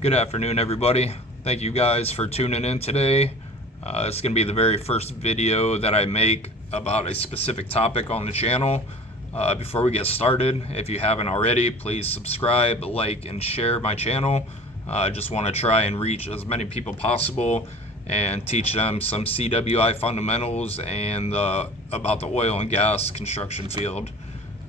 Good afternoon, everybody. Thank you guys for tuning in today. It's going to be the very first video that I make about a specific topic on the channel. Before we get started, if you haven't already, please subscribe, like, and share my channel. I just want to try and reach as many people possible and teach them some CWI fundamentals and about the oil and gas construction field.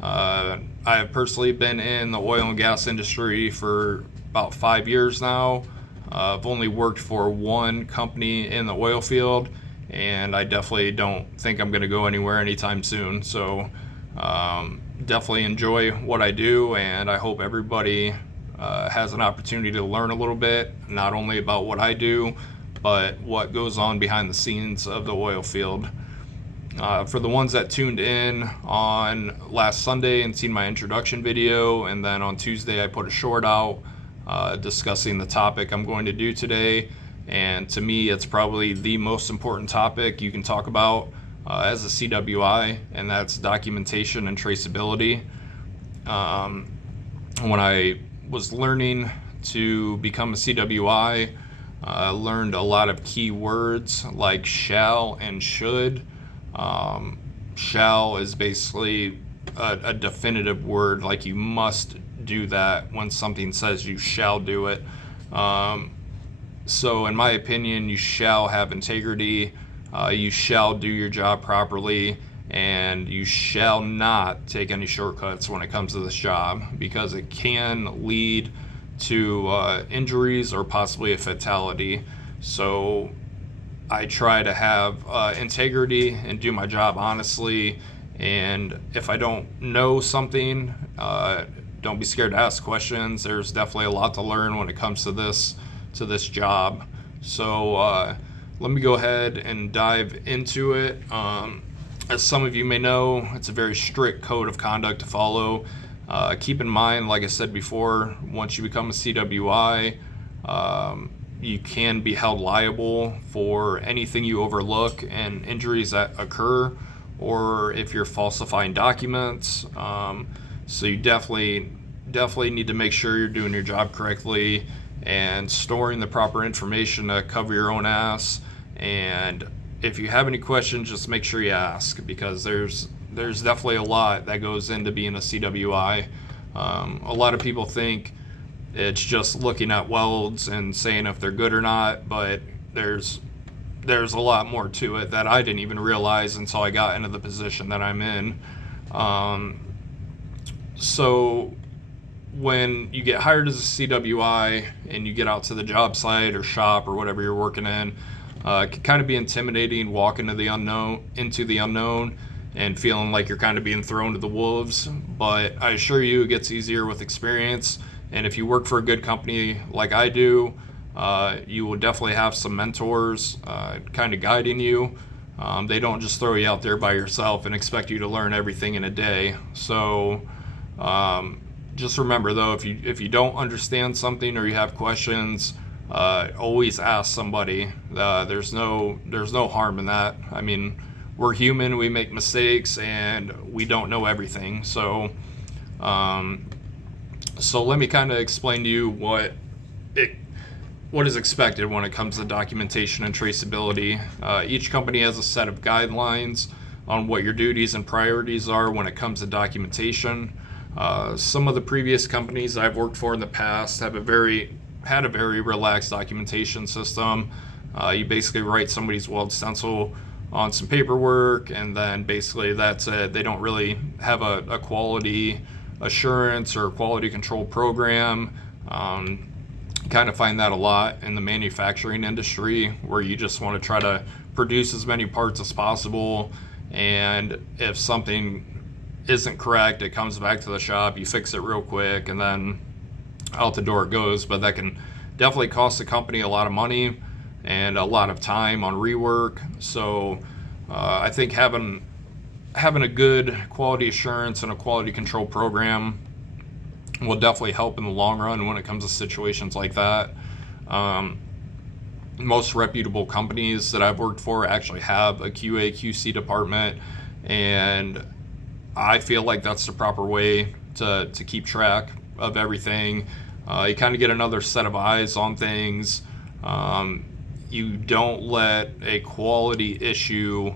I have personally been in the oil and gas industry for about 5 years now. I've only worked for one company in the oil field, and I definitely don't think I'm going to go anywhere anytime soon. So definitely enjoy what I do, and I hope everybody has an opportunity to learn a little bit, not only about what I do, but what goes on behind the scenes of the oil field. For the ones that tuned in on last Sunday and seen my introduction video, and then on Tuesday I put a short out discussing the topic I'm going to do today, and to me it's probably the most important topic you can talk about as a CWI, and that's documentation and traceability. When I was learning to become a CWI, I learned a lot of key words like shall and should. Shall is basically a definitive word, like you must do that when something says you shall do it. So in my opinion, you shall have integrity, you shall do your job properly, and you shall not take any shortcuts when it comes to this job, because it can lead to injuries or possibly a fatality. So I try to have integrity and do my job honestly, and if I don't know something, don't be scared to ask questions. There's definitely a lot to learn when it comes to this job. So let me go ahead and dive into it. As some of you may know, it's a very strict code of conduct to follow. Keep in mind, like I said before, once you become a CWI, you can be held liable for anything you overlook and injuries that occur, or if you're falsifying documents. So you definitely need to make sure you're doing your job correctly and storing the proper information to cover your own ass. And if you have any questions, just make sure you ask, because there's definitely a lot that goes into being a CWI. A lot of people think it's just looking at welds and saying if they're good or not, but there's a lot more to it that I didn't even realize until I got into the position that I'm in. So when you get hired as a CWI and you get out to the job site or shop or whatever you're working in, it can kind of be intimidating walking into the unknown and feeling like you're kind of being thrown to the wolves. But I assure you, it gets easier with experience. And if you work for a good company like I do, you will definitely have some mentors kind of guiding you. They don't just throw you out there by yourself and expect you to learn everything in a day. So just remember, though, if you don't understand something or you have questions, always ask somebody. There's no harm in that. I mean, we're human, we make mistakes, and we don't know everything. So let me kind of explain to you what is expected when it comes to documentation and traceability. Each company has a set of guidelines on what your duties and priorities are when it comes to documentation. Some of the previous companies I've worked for in the past had a very relaxed documentation system. You basically write somebody's weld stencil on some paperwork, and then basically that's it. They don't really have a quality assurance or quality control program. Kind of find that a lot in the manufacturing industry, where you just want to try to produce as many parts as possible, and if something isn't correct, it comes back to the shop, you fix it real quick, and then out the door it goes. But that can definitely cost the company a lot of money and a lot of time on rework. So I think having a good quality assurance and a quality control program will definitely help in the long run when it comes to situations like that. Most reputable companies that I've worked for actually have a QA QC department, and I feel like that's the proper way to keep track of everything. You kind of get another set of eyes on things. You don't let a quality issue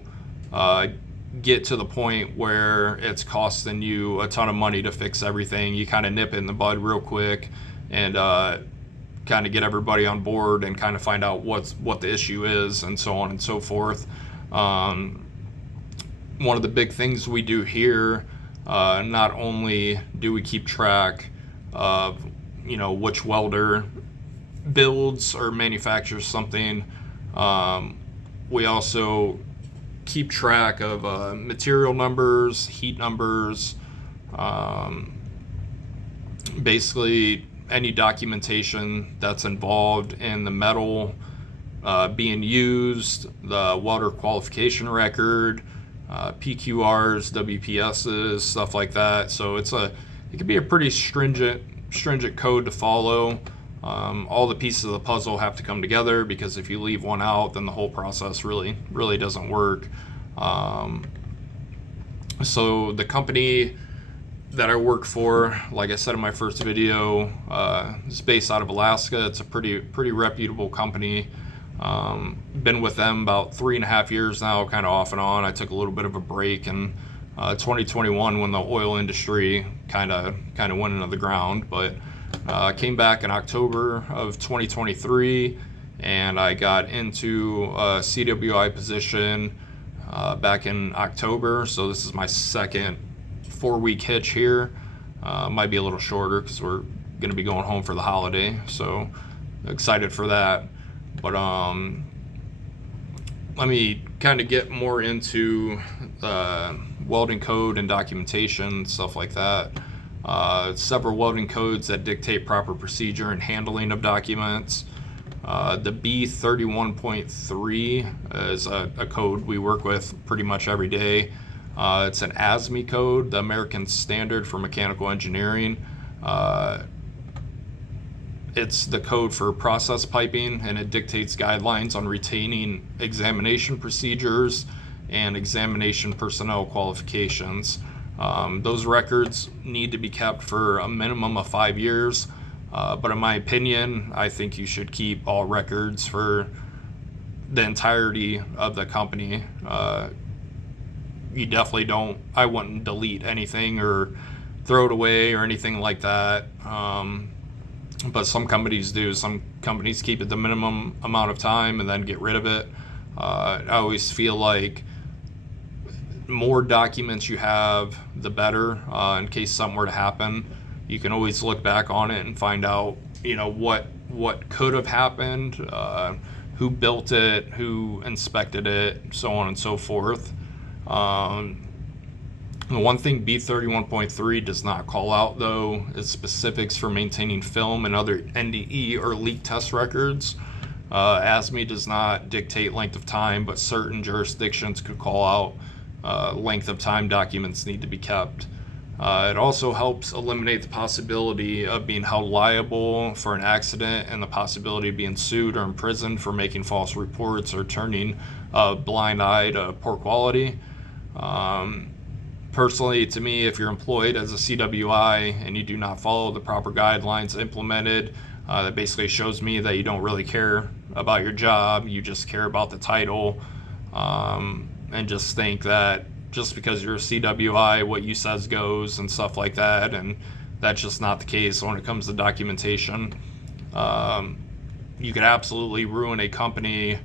get to the point where it's costing you a ton of money to fix everything. You kind of nip it in the bud real quick and kind of get everybody on board and kind of find out what the issue is, and so on and so forth. One of the big things we do here, not only do we keep track of which welder builds or manufactures something, we also keep track of material numbers, heat numbers, basically any documentation that's involved in the metal being used, the welder qualification record, PQRs, WPSs, stuff like that. So it can be a pretty stringent code to follow. All the pieces of the puzzle have to come together, because if you leave one out, then the whole process really doesn't work. So the company that I work for, like I said in my first video, is based out of Alaska. It's a pretty reputable company. Been with them about 3.5 years now, kind of off and on. I took a little bit of a break in 2021 when the oil industry kind of went into the ground, but came back in October of 2023, and I got into a CWI position back in October. So this is my second 4-week hitch here. Might be a little shorter because we're going to be going home for the holiday, so excited for that. But let me kind of get more into welding code and documentation, stuff like that. Several welding codes that dictate proper procedure and handling of documents. The B31.3 is a code we work with pretty much every day. It's an ASME code, the American Standard for Mechanical Engineering. It's the code for process piping, and it dictates guidelines on retaining examination procedures and examination personnel qualifications. Those records need to be kept for a minimum of 5 years, but in my opinion, I think you should keep all records for the entirety of the company. You definitely I wouldn't delete anything or throw it away or anything like that. But some companies do. Some companies keep it the minimum amount of time and then get rid of it. I always feel like more documents you have, the better. In case something were to happen, you can always look back on it and find out, what could have happened, who built it, who inspected it, so on and so forth. The one thing B31.3 does not call out, though, is specifics for maintaining film and other NDE or leak test records. ASME does not dictate length of time, but certain jurisdictions could call out length of time documents need to be kept. It also helps eliminate the possibility of being held liable for an accident and the possibility of being sued or imprisoned for making false reports or turning a blind eye to poor quality. Personally, to me, if you're employed as a CWI and you do not follow the proper guidelines implemented, that basically shows me that you don't really care about your job. You just care about the title, and just think that just because you're a CWI, what you says goes and stuff like that. And that's just not the case when it comes to documentation. You could absolutely ruin a company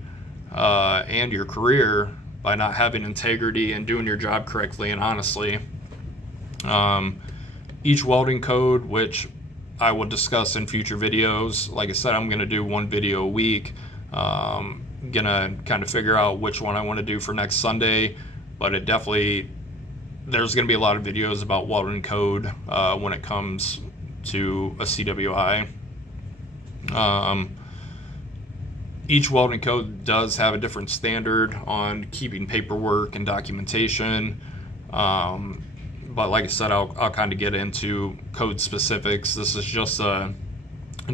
and your career by not having integrity and doing your job correctly and honestly. Each welding code, which I will discuss in future videos, like I said, I'm going to do one video a week. Gonna kind of figure out which one I want to do for next Sunday, but there's going to be a lot of videos about welding code when it comes to a CWI. Each welding code does have a different standard on keeping paperwork and documentation. But like I said, I'll kind of get into code specifics. This is just a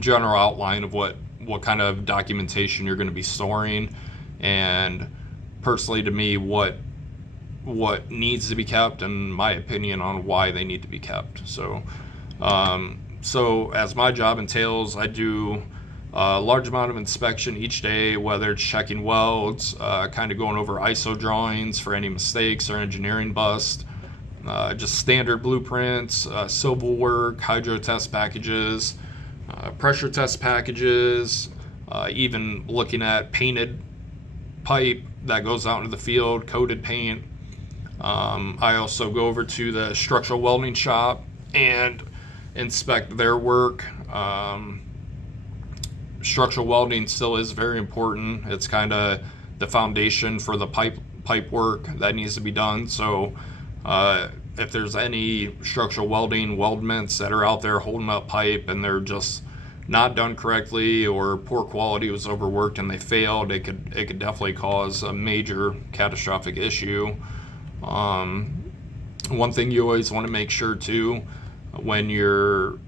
general outline of what kind of documentation you're going to be storing, and personally to me, what needs to be kept and my opinion on why they need to be kept. So So as my job entails, I do a large amount of inspection each day, whether it's checking welds, kind of going over ISO drawings for any mistakes or engineering bust, just standard blueprints, civil work, hydro test packages, pressure test packages, even looking at painted pipe that goes out into the field, coated paint. I also go over to the structural welding shop and inspect their work. Structural welding still is very important. It's kind of the foundation for the pipe work that needs to be done. So if there's any structural welding weldments that are out there holding up pipe and they're just not done correctly, or poor quality was overworked and they failed, it could definitely cause a major catastrophic issue. One thing you always want to make sure too when you're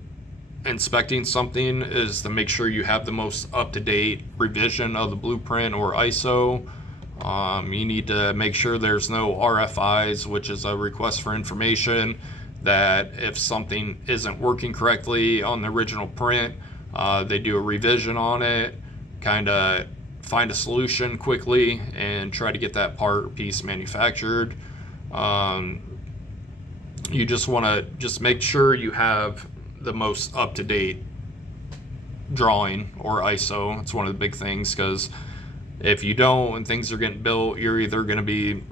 inspecting something is to make sure you have the most up-to-date revision of the blueprint or ISO. You need to make sure there's no RFIs, which is a request for information, that if something isn't working correctly on the original print, they do a revision on it, kind of find a solution quickly and try to get that part or piece manufactured. You just want to just make sure you have the most up-to-date drawing or ISO. It's one of the big things, because if you don't and things are getting built, you're either going to be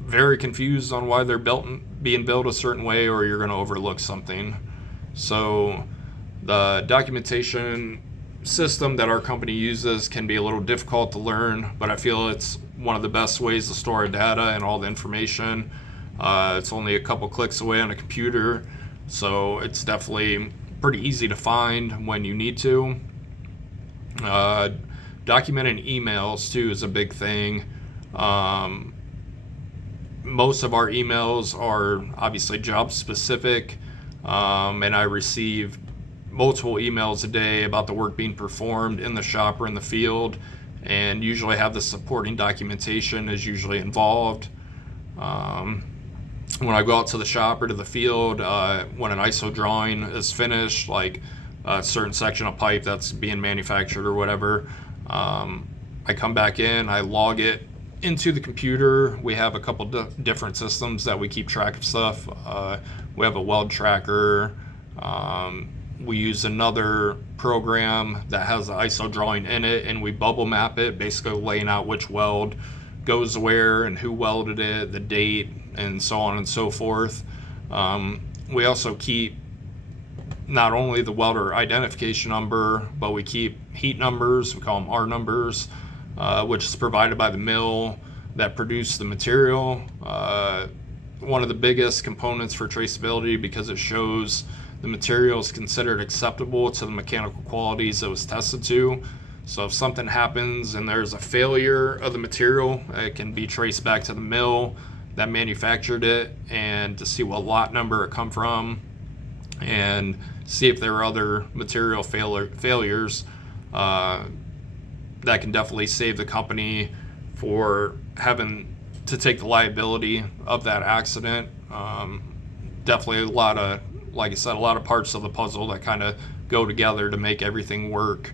very confused on why they're being built a certain way, or you're going to overlook something. So the documentation system that our company uses can be a little difficult to learn, but I feel it's one of the best ways to store our data and all the information. It's only a couple clicks away on a computer, so it's definitely pretty easy to find when you need to. Documenting emails too is a big thing. Most of our emails are obviously job specific, and I receive multiple emails a day about the work being performed in the shop or in the field, and usually have the supporting documentation is usually involved. When I go out to the shop or to the field, when an ISO drawing is finished, like a certain section of pipe that's being manufactured or whatever, I come back in, I log it into the computer. We have a couple different systems that we keep track of stuff. We have a weld tracker. We use another program that has the ISO drawing in it, and we bubble map it, basically laying out which weld goes where and who welded it, the date, and so on and so forth. We also keep not only the welder identification number, but we keep heat numbers, we call them R numbers, which is provided by the mill that produced the material. One of the biggest components for traceability, because it shows the material is considered acceptable to the mechanical qualities it was tested to. So if something happens and there's a failure of the material, it can be traced back to the mill that manufactured it, and to see what lot number it come from, and see if there are other material failures. That can definitely save the company for having to take the liability of that accident. Definitely a lot of, like I said, a lot of parts of the puzzle that kind of go together to make everything work.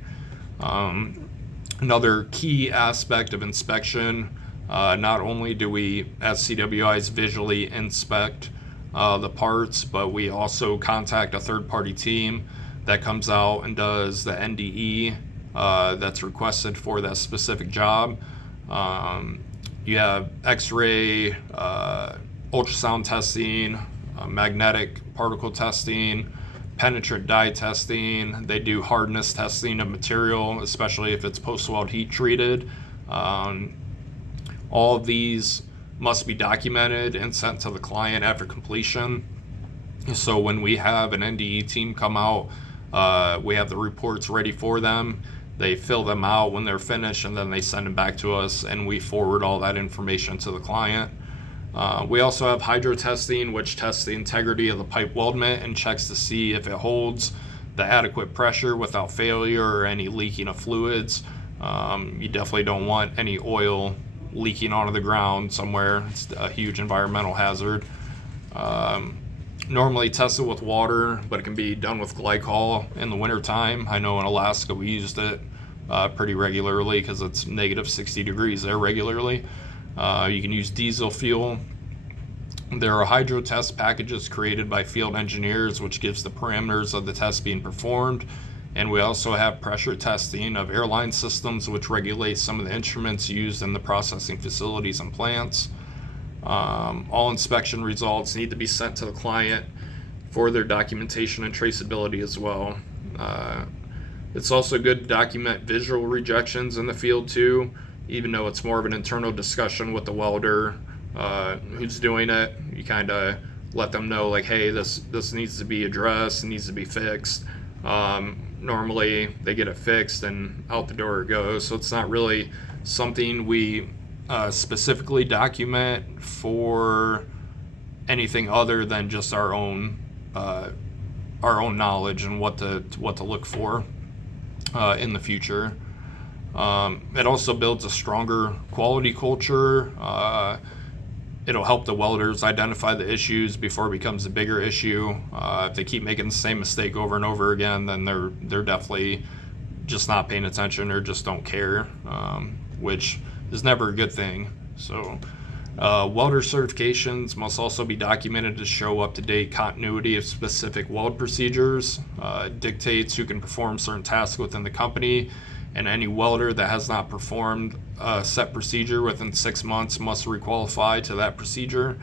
Another key aspect of inspection, not only do we as CWIs visually inspect the parts, but we also contact a third-party team that comes out and does the NDE that's requested for that specific job. You have X-ray, ultrasound testing, magnetic particle testing, penetrant dye testing. They do hardness testing of material, especially if it's post-weld heat treated. All of these must be documented and sent to the client after completion. So when we have an NDE team come out, we have the reports ready for them. They fill them out when they're finished, and then they send them back to us, and we forward all that information to the client. We also have hydro testing, which tests the integrity of the pipe weldment and checks to see if it holds the adequate pressure without failure or any leaking of fluids. You definitely don't want any oil leaking onto the ground somewhere. It's a huge environmental hazard. normally test it with water, but it can be done with glycol in the wintertime. I know in Alaska we used it pretty regularly because it's negative 60 degrees there regularly. You can use diesel fuel. There are hydro test packages created by field engineers, which gives the parameters of the test being performed. And we also have pressure testing of airline systems, which regulates some of the instruments used in the processing facilities and plants. All inspection results need to be sent to the client for their documentation and traceability as well. It's also good to document visual rejections in the field too, even though it's more of an internal discussion with the welder who's doing it. You kind of let them know, like, hey, this needs to be addressed, it needs to be fixed. Normally they get it fixed and out the door it goes. So it's not really something we specifically document for anything other than just our own knowledge and what to look for in the future. It also builds a stronger quality culture. It'll help the welders identify the issues before it becomes a bigger issue. If they keep making the same mistake over and over again, then they're definitely just not paying attention or just don't care, which is never a good thing. So welder certifications must also be documented to show up-to-date continuity of specific weld procedures. It dictates who can perform certain tasks within the company, and any welder that has not performed a set procedure within 6 months must requalify to that procedure.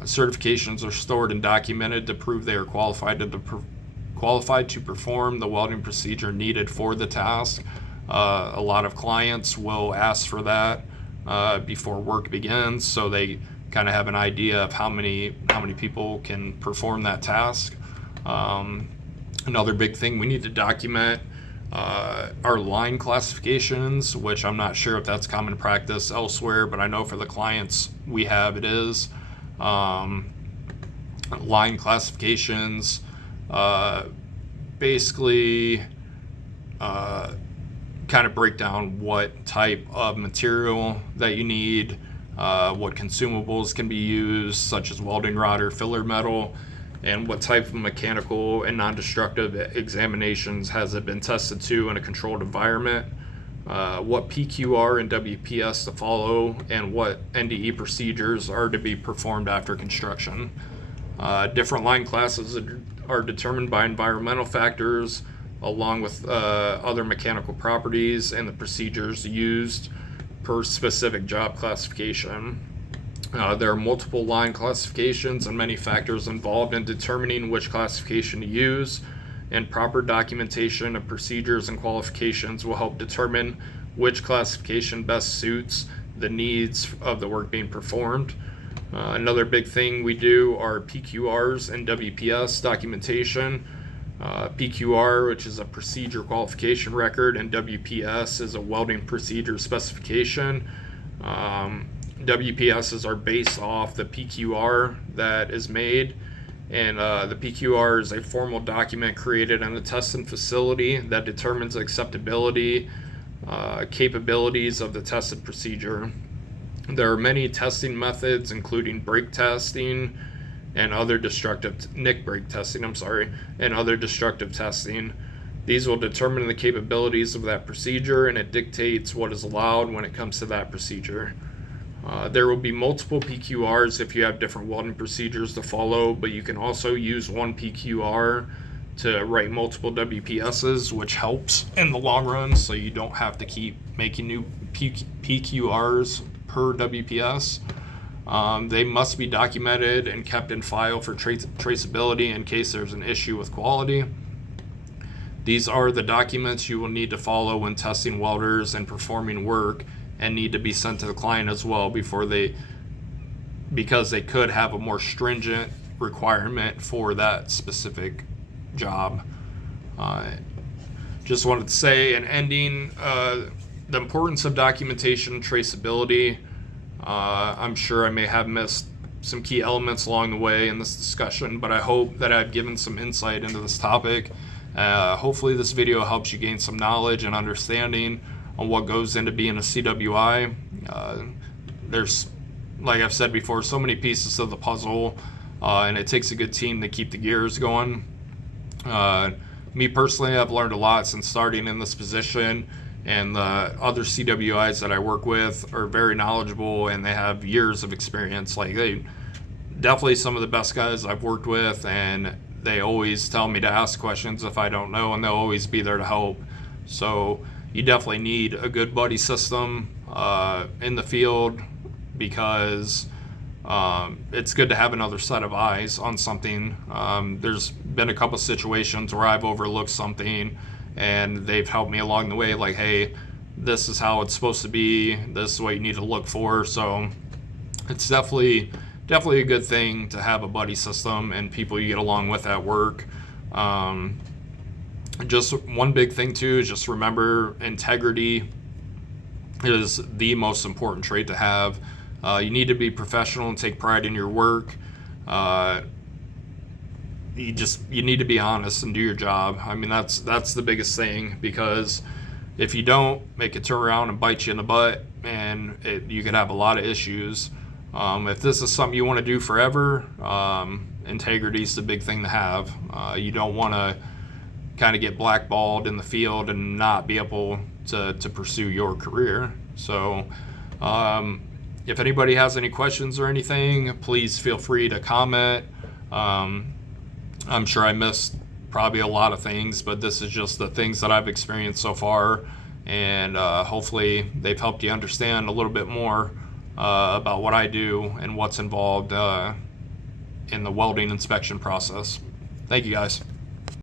Certifications are stored and documented to prove they are qualified to perform the welding procedure needed for the task. A lot of clients will ask for that before work begins, so they kind of have an idea of how many people can perform that task. Another big thing we need to document our line classifications, which I'm not sure if that's common practice elsewhere, but I know for the clients we have it is. Line classifications basically kind of break down what type of material that you need, what consumables can be used, such as welding rod or filler metal, and what type of mechanical and non-destructive examinations has it been tested to in a controlled environment, what PQR and WPS to follow, and what NDE procedures are to be performed after construction. Different line classes are determined by environmental factors, along with other mechanical properties and the procedures used per specific job classification. There are multiple line classifications and many factors involved in determining which classification to use, and proper documentation of procedures and qualifications will help determine which classification best suits the needs of the work being performed. Another big thing we do are PQRs and WPS documentation. PQR, which is a procedure qualification record, and WPS is a welding procedure specification. WPSs are based off the PQR that is made, and the PQR is a formal document created in a testing facility that determines acceptability, capabilities of the tested procedure. There are many testing methods, including brake testing and other nick brake testing, and other destructive testing. These will determine the capabilities of that procedure, and it dictates what is allowed when it comes to that procedure. There will be multiple PQRs if you have different welding procedures to follow, but you can also use one PQR to write multiple WPSs, which helps in the long run, so you don't have to keep making new PQRs per WPS. They must be documented and kept in file for traceability in case there's an issue with quality. These are the documents you will need to follow when testing welders and performing work, and need to be sent to the client as well because they could have a more stringent requirement for that specific job. Just wanted to say in ending, the importance of documentation and traceability. I'm sure I may have missed some key elements along the way in this discussion, but I hope that I've given some insight into this topic. Hopefully this video helps you gain some knowledge and understanding on what goes into being a CWI. There's, like I've said before, so many pieces of the puzzle. and it takes a good team to keep the gears going. Me personally, I've learned a lot since starting in this position, and the other CWIs that I work with are very knowledgeable and they have years of experience. Like, they definitely some of the best guys I've worked with, and they always tell me to ask questions if I don't know, and they'll always be there to help. So you definitely need a good buddy system in the field, because it's good to have another set of eyes on something. There's been a couple situations where I've overlooked something and they've helped me along the way, like, hey, this is how it's supposed to be, this is what you need to look for. So it's definitely a good thing to have a buddy system and people you get along with at work. Just one big thing too is just remember, integrity is the most important trait to have. You need to be professional and take pride in your work. You need to be honest and do your job. I mean, that's the biggest thing, because if you don't, it could turn around and bite you in the butt, and you could have a lot of issues. If this is something you want to do forever, integrity is the big thing to have. You don't want to kind of get blackballed in the field and not be able to pursue your career. So if anybody has any questions or anything, please feel free to comment. I'm sure I missed probably a lot of things, but this is just the things that I've experienced so far, and hopefully they've helped you understand a little bit more about what I do and what's involved in the welding inspection process. Thank you, guys.